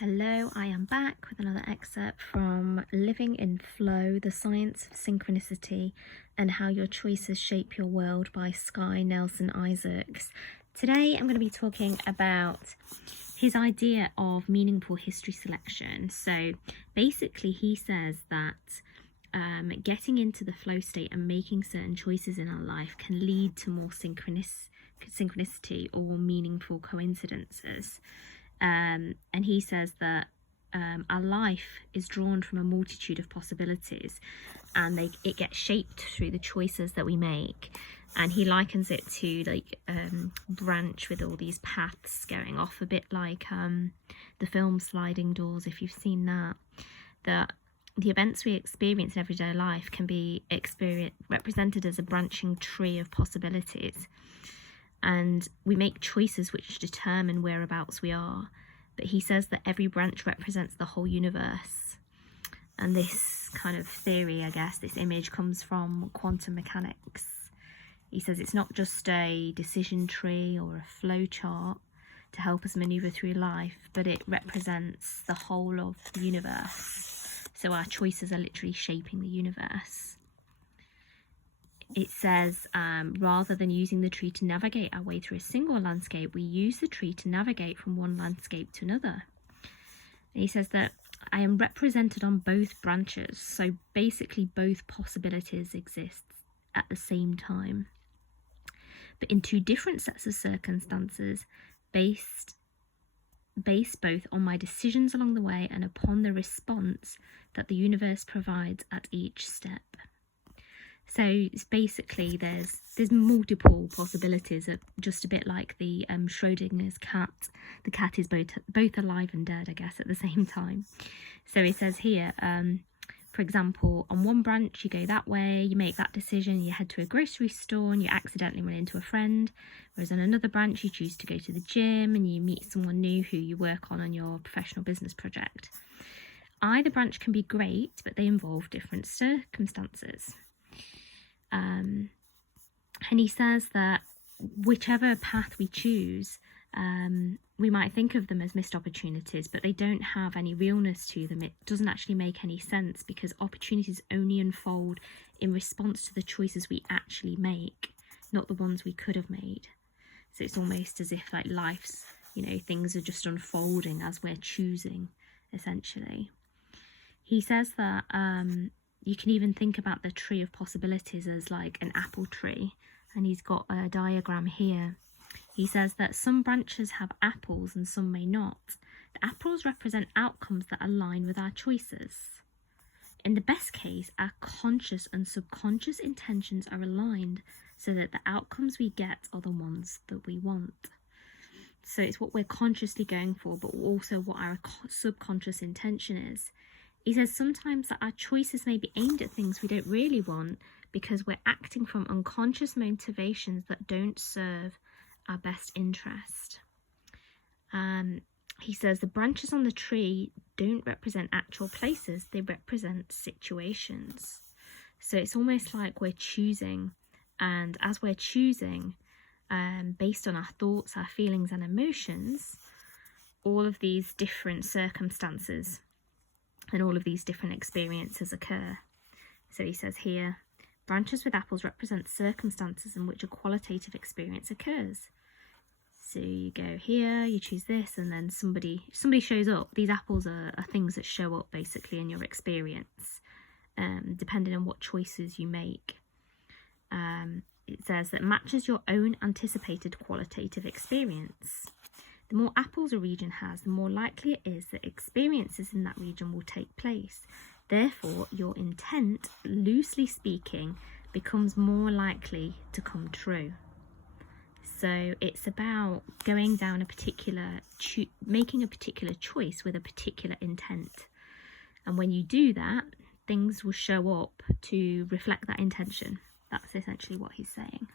Hello, I am back with another excerpt from Living in Flow, The Science of Synchronicity and How Your Choices Shape Your World by Skye Nelson Isaacs. Today I'm going to be talking about his idea of meaningful history selection. So basically he says that getting into the flow state and making certain choices in our life can lead to more synchronicity or meaningful coincidences. And he says that our life is drawn from a multitude of possibilities, and it gets shaped through the choices that we make. And he likens it to like branch with all these paths going off, a bit like the film Sliding Doors, if you've seen that. That the events we experience in everyday life can be represented as a branching tree of possibilities. And we make choices which determine whereabouts we are. But he says that every branch represents the whole universe. And this kind of theory, I guess, this image comes from quantum mechanics. He says it's not just a decision tree or a flow chart to help us maneuver through life, but it represents the whole of the universe. So our choices are literally shaping the universe. It says, rather than using the tree to navigate our way through a single landscape, we use the tree to navigate from one landscape to another. And he says that I am represented on both branches, so basically both possibilities exist at the same time, but in two different sets of circumstances, based both on my decisions along the way and upon the response that the universe provides at each step. So it's basically there's multiple possibilities, just a bit like the Schrodinger's cat. The cat is both alive and dead, I guess, at the same time. So it says here, for example, on one branch you go that way, you make that decision, you head to a grocery store and you accidentally run into a friend. Whereas on another branch you choose to go to the gym and you meet someone new who you work on your professional business project. Either branch can be great, but they involve different circumstances. And he says that whichever path we choose, we might think of them as missed opportunities, but they don't have any realness to them. It doesn't actually make any sense because opportunities only unfold in response to the choices we actually make, not the ones we could have made. So it's almost as if like life's, things are just unfolding as we're choosing, essentially. He says that you can even think about the tree of possibilities as like an apple tree, and he's got a diagram here. He says that some branches have apples and some may not. The apples represent outcomes that align with our choices. In the best case, our conscious and subconscious intentions are aligned so that the outcomes we get are the ones that we want. So it's what we're consciously going for, but also what our subconscious intention is. He says sometimes that our choices may be aimed at things we don't really want because we're acting from unconscious motivations that don't serve our best interest. He says the branches on the tree don't represent actual places, they represent situations. So it's almost like we're choosing, and as we're choosing, based on our thoughts, our feelings and emotions, all of these different circumstances and all of these different experiences occur. So he says here, branches with apples represent circumstances in which a qualitative experience occurs. So you go here, you choose this, and then somebody shows up. These apples are things that show up basically in your experience, depending on what choices you make. It says that matches your own anticipated qualitative experience. The more apples a region has, the more likely it is that experiences in that region will take place. Therefore, your intent, loosely speaking, becomes more likely to come true. So it's about going down making a particular choice with a particular intent. And when you do that, things will show up to reflect that intention. That's essentially what he's saying.